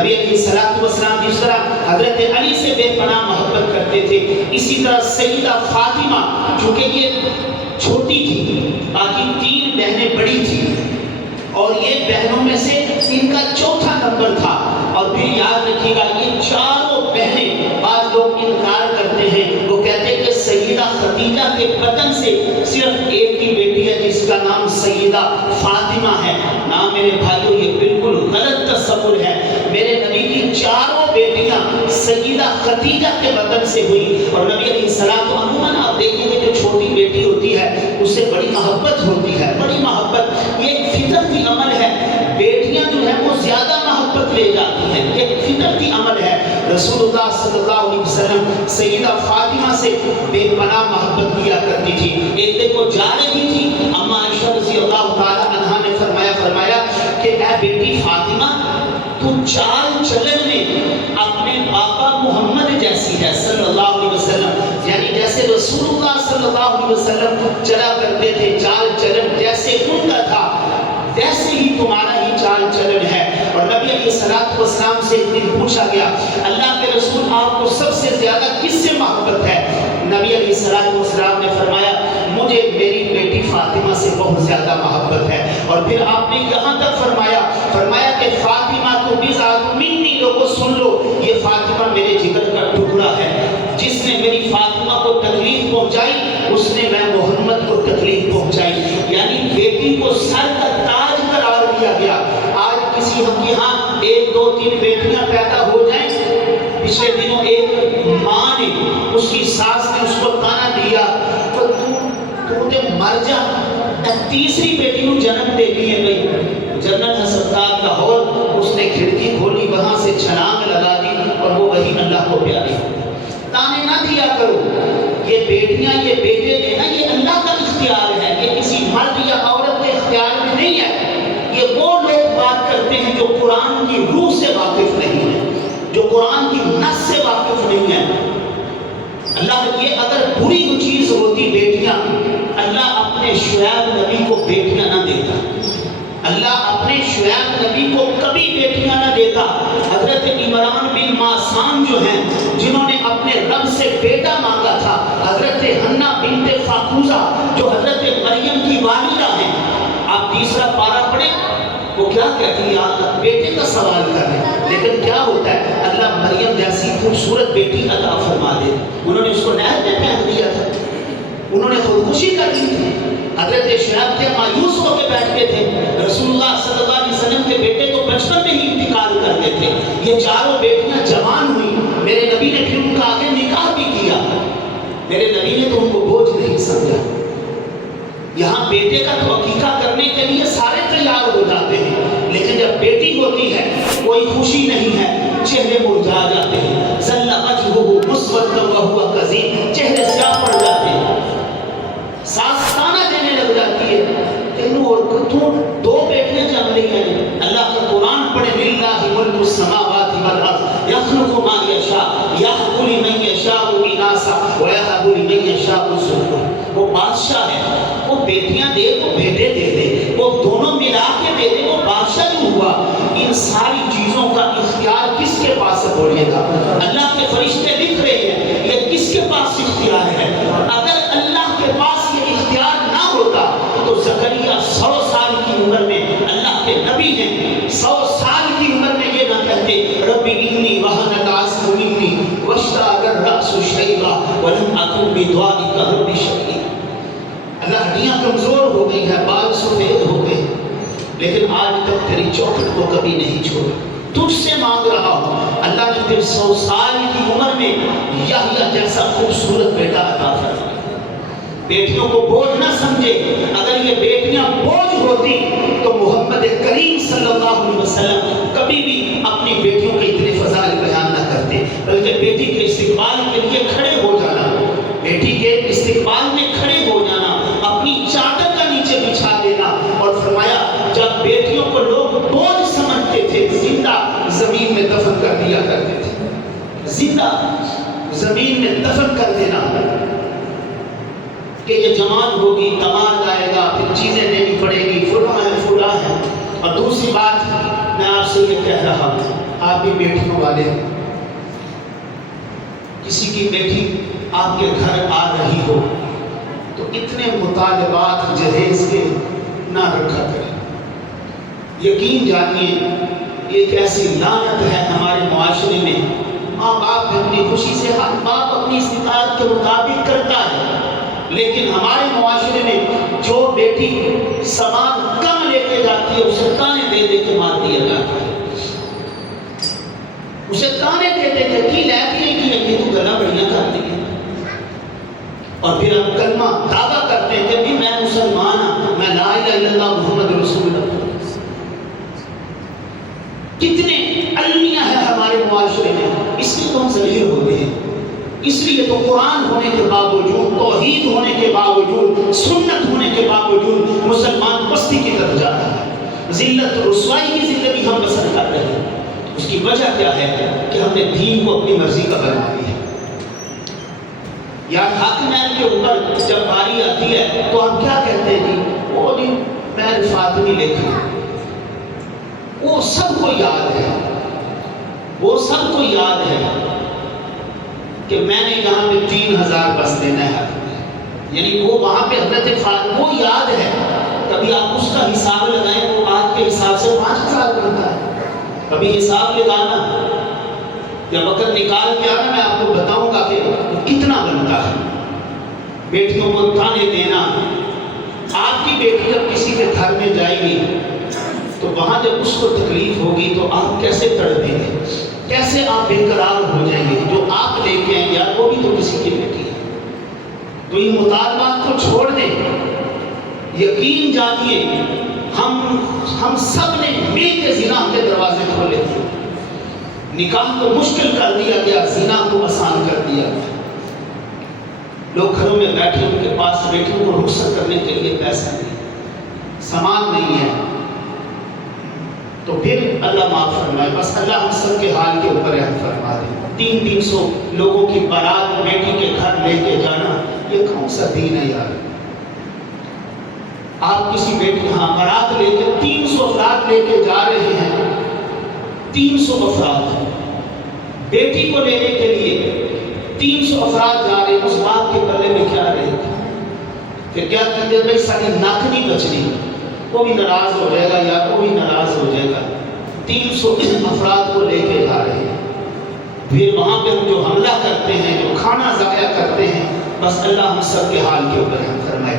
نبی علیہ الصلوۃ والسلام جس طرح حضرت علی سے بے پناہ محبت کرتے تھے، اسی طرح سیدہ فاطمہ چونکہ یہ چھوٹی تھی، باقی 3 بہنیں بڑی تھیں اور یہ بہنوں میں سے ان کا چوتھا نمبر تھا. اور پھر یاد رکھیے گا یہ چاروں بہنیں، بعض لوگ انکار کرتے ہیں، وہ کہتے ہیں کہ سیدہ خدیجہ کے بدن سے صرف ایک ہی بیٹی ہے جس کا نام سیدہ فاطمہ ہے. نا میرے بھائیوں، یہ بالکل غلط تصور ہے. میرے نبی کی چاروں بیٹیاں سیدہ خدیجہ کے بدن سے ہوئی. اور نبی علیہ السلام عموماً آپ دیکھیں گے جو چھوٹی بیٹی ہوتی ہے اس سے بڑی محبت ہوتی ہے، بڑی محبت. یہ ایک فطرتی عمل ہے. بیٹیاں جو ہیں وہ زیادہ محبت لے جاتی ہیں، یہ فطرتی عمل ہے. رسول اللہ صلی اللہ علیہ وسلم سیدہ فاطمہ سے بے پناہ محبت کیا کرتی تھی. ایک دن وہ جا رہی تھی، اما عائشہ رضی اللہ تعالی عنہا نے فرمایا کہ اے بیٹی فاطمہ، تو چال چلن میں اپنے پاپا محمد جیسی ہے صلی اللہ علیہ وسلم. یعنی جیسے رسول اللہ صلی اللہ علیہ وسلم چلا کرتے تھے، چال چلن جیسے ان کا تھا ویسے ہی تمہارا ہی چال چلن ہے. اور نبی علیہ الصلوۃ والسلام سے ایک دن پوچھا گیا، اللہ کے رسول آپ کو سب سے زیادہ کس سے محبت ہے؟ نبی علیہ الصلوۃ والسلام نے فرمایا مجھے میری بیٹی فاطمہ سے بہت زیادہ محبت ہے. اور پھر آپ نے یہاں تک فرمایا کہ فاطمہ تو بضعۃ منی، لوگوں سن لو، یہ فاطمہ میرے جگر کا ٹکڑا ہے. جس نے میری فاطمہ کو تکلیف پہنچائی اس نے میں محمد کو تکلیف پہنچائی. یعنی بیٹی کو سر کا تاج قرار دیا گیا. آج کسی ہم کے ہاں 1 2 3 بیٹیاں پیدا ہو جائیں، پچھلے دنوں ایک ماں نے، اس کی ساس نے اس کو تانا دیا تو تو مر جا، تیسری بیٹی کو جنم دے دی ہے. بھائی جنت ہسپتال لاہور، اس نے کھڑکی کھولی، وہاں سے چھلانگ لگا دی اور وہ وہی اللہ کو پیاری. تانے نہ دیا کرو. یہ بیٹیاں یہ بیٹے دینا یہ اللہ کا اختیار ہے، یہ کسی مرد یا عورت کے اختیار میں نہیں ہے. یہ وہ لوگ بات کرتے ہیں جو قرآن کی روح سے واقف نہیں ہیں، جو قرآن کی نص سے واقف نہیں ہیں. اللہ یہ اگر بری چیز ہوتی بیٹیاں، اللہ اپنے شعیب نبی کو بیٹیاں نہ دیتا. اللہ اپنے شعیب نبی کو کبھی بیٹیاں نہ دیتا. حضرت عمران بن ماسان جو ہیں جنہوں نے اپنے رب سے بیٹا مانگا تھا، حضرت حنا بنت فاقوزہ جو حضرت مریم کی والدہ ہیں، آپ تیسرا پارہ پڑھیں، وہ کیا کہتی ہے؟ اللہ بیٹے کا سوال کر رہے ہیں، لیکن کیا ہوتا ہے اللہ مریم جیسی خوبصورت بیٹی عطا فرما دے. انہوں نے اس کو نہر میں پھینک دیا تھا، انہوں نے خودکشی کر لی تھی. حضرت شعیب کے مایوس ہو کے بیٹھتے تھے. رسول اللہ صلی اللہ علیہ وسلم کے بیٹے تو بچپن میں ہی انتقال کرتے تھے. یہ چاروں بیٹیاں جوان ہوئی. میرے نبی نے پھر ان کا آگے نکاح بھی کیا. میرے نبی نے تو ان کو بوجھ نہیں سمجھا. یہاں بیٹے کا تو عقیقہ کرنے کے لیے سارے تیار ہو جاتے ہیں، لیکن جب بیٹی ہوتی ہے کوئی خوشی نہیں ہے، چہرے مرجھا جاتے ہیں. ظل وجهه مسودا وهو كظيم، چہرے سیاہ پڑ جاتے ہیں. ساس تانا دینے لگ جاتی ہے، تینوں اور تو 2 بیٹیاں جب لے آئی. اللہ کا قرآن پڑھے، للہ ملک السماوات والارض یخلق ما یشاء یهب لمن یشاء اناثا ویہب لمن یشاء الذکور. وہ بادشاہ ہے، وہ بیٹیاں دے تو بیٹے دے دے، وہ دونوں ملا کے دے دے، وہ بادشاہ جو ہوا. ان ساری چیزوں کا اختیار کس کے پاس ہے بولیے گا؟ اللہ کے فرشتے لکھ رہے ہیں یہ کس کے پاس اختیار ہے. اگر اللہ کے پاس یہ اختیار نہ ہوتا تو زکریا 100 سال کی عمر میں، اللہ کے نبی ہیں، 100 سال کی عمر میں یہ نہ کہتے ربی انی وہن العظم منی واشتعل الرأس شیبا ولم اکن بدعائک رب شقیا. اللہ ہڈیاں کمزور ہو گئی ہیں، بال سفید ہو گئے، لیکن آج تک تیری چوکھٹ کو کبھی نہیں چھوڑا، تجھ سے مانگ رہا ہوں. اللہ نے پھر 100 سال کی عمر میں یحییٰ جیسا خوبصورت بیٹا عطا فرمایا. بیٹیوں کو بوجھ نہ سمجھے. اگر یہ بیٹیاں بوجھ ہوتی تو محمد کریم صلی اللہ علیہ وسلم کبھی بھی اپنی بیٹیوں کے اتنے فضائل بیان نہ کرتے، بلکہ بیٹی کے استقبال کے لیے کھڑے ہو جانا، بیٹی کے استقبال میں کھڑے ہو جانا، اپنی چادر کا نیچے بچھا دینا. اور فرمایا جب بیٹیوں کو لوگ بوجھ سمجھتے تھے زندہ زمین میں دفن کر دیا کرتے تھے. زندہ زمین میں دفن کر دینا کہ یہ جوان ہوگی، دماد آئے گا، پھر چیزیں دینی پڑے گی، فلاں ہے فلاں ہے. اور دوسری بات میں آپ سے یہ کہہ رہا ہوں، آپ بھی بیٹیوں والے ہیں، کسی کی بیٹی آپ کے گھر آ رہی ہو تو اتنے مطالبات جہیز کے نہ رکھا کریں۔ یقین جانیے ایک ایسی لعنت ہے ہمارے معاشرے میں، ماں باپ اپنی خوشی سے ہر باپ اپنی استطاعت کے مطابق کرتا ہے، لیکن ہمارے معاشرے میں جو بیٹی سامان کم لے کے جاتی ہے اسے تانے دے دے کے مار دیا جاتا ہے، اسے تانے دے دے کے کی لیتی ہے کہ یہ تو گلا بڑیاں کرتی ہے، اور پھر ہم کلمہ دعویٰ کرتے ہیں کہ بھی میں مسلمان ہوں، میں لا الہ الا اللہ محمد رسول اللہ۔ کتنے المیہ ہے ہمارے معاشرے میں، اس لیے تو ہم ذلیل ہوتے ہیں، اس لیے تو قرآن ہونے کے باوجود، توحید ہونے کے باوجود، سنت ہونے کے باوجود مسلمان پستی کی طرف جا رہا ہے، ذلت و رسوائی کی زندگی ہم بسر کر رہے ہیں۔ اس کی وجہ کیا ہے کہ ہم نے دین کو اپنی مرضی کا بنا لیا ہے۔ یا حاکمیت کے اوپر جب باری آتی ہے تو ہم کیا کہتے ہیں جی وہ جی میں فاطمی لکھا، وہ سب کو یاد ہے، وہ سب کو یاد ہے کہ میں نے یہاں پہ 3000 بس دینا ہے، یعنی وہ وہاں پہ حضرت وہ یاد ہے، کبھی آپ اس کا حساب لگائیں وہ آج کے حساب سے 5000 بنتا ہے، کبھی حساب لگانا یا وقت نکال کے آنا، میں آپ کو بتاؤں گا کہ کتنا بنتا ہے۔ بیٹیوں کو تانے دینا، آپ کی بیٹی جب کسی کے گھر میں جائے گی تو وہاں جب اس کو تکلیف ہوگی تو آپ کیسے تڑپیں گے، کیسے آپ بے قرار ہو جائیں گے، جو آپ لے کے ہیں یار وہ بھی تو کسی کی بیٹی ہے۔ تو ان مطالبات کو چھوڑ دیں، یقین جانیے ہم سب نے مل کے زنا کے دروازے کھولے تھے، نکاح کو مشکل کر دیا گیا، زنا کو آسان کر دیا گیا۔ لوگ گھروں میں بیٹھے، ان کے پاس بیٹیوں کو رخصت کرنے کے لیے پیسہ نہیں، سامان نہیں ہے، تو پھر اللہ معاف فرمائے، بس اللہ ہم سب کے حال کے اوپر رحم فرما دے۔ 300 لوگوں کی بارات بیٹی کے گھر لے کے جانا، یہ کون سا دین ہے یار؟ آپ کسی بیٹی ہاں بارات لے کے 300 افراد لے کے جا رہے ہیں، 300 افراد بیٹی کو لینے کے لیے 300 افراد جا رہے ہیں، اس باپ کے پلے میں کیا رہے گا؟ پھر کیا کہتے ہیں بھائی ساری ناک نہیں بچنی، وہ بھی ناراض ہو جائے گا یا وہ بھی ناراض ہو جائے گا۔ 300 افراد کو لے کے جا رہے ہیں، پھر وہاں پہ ہم جو حملہ کرتے ہیں، جو کھانا ضائع کرتے ہیں، بس اللہ ہم سب کے حال کے اوپر ہم فرمائے۔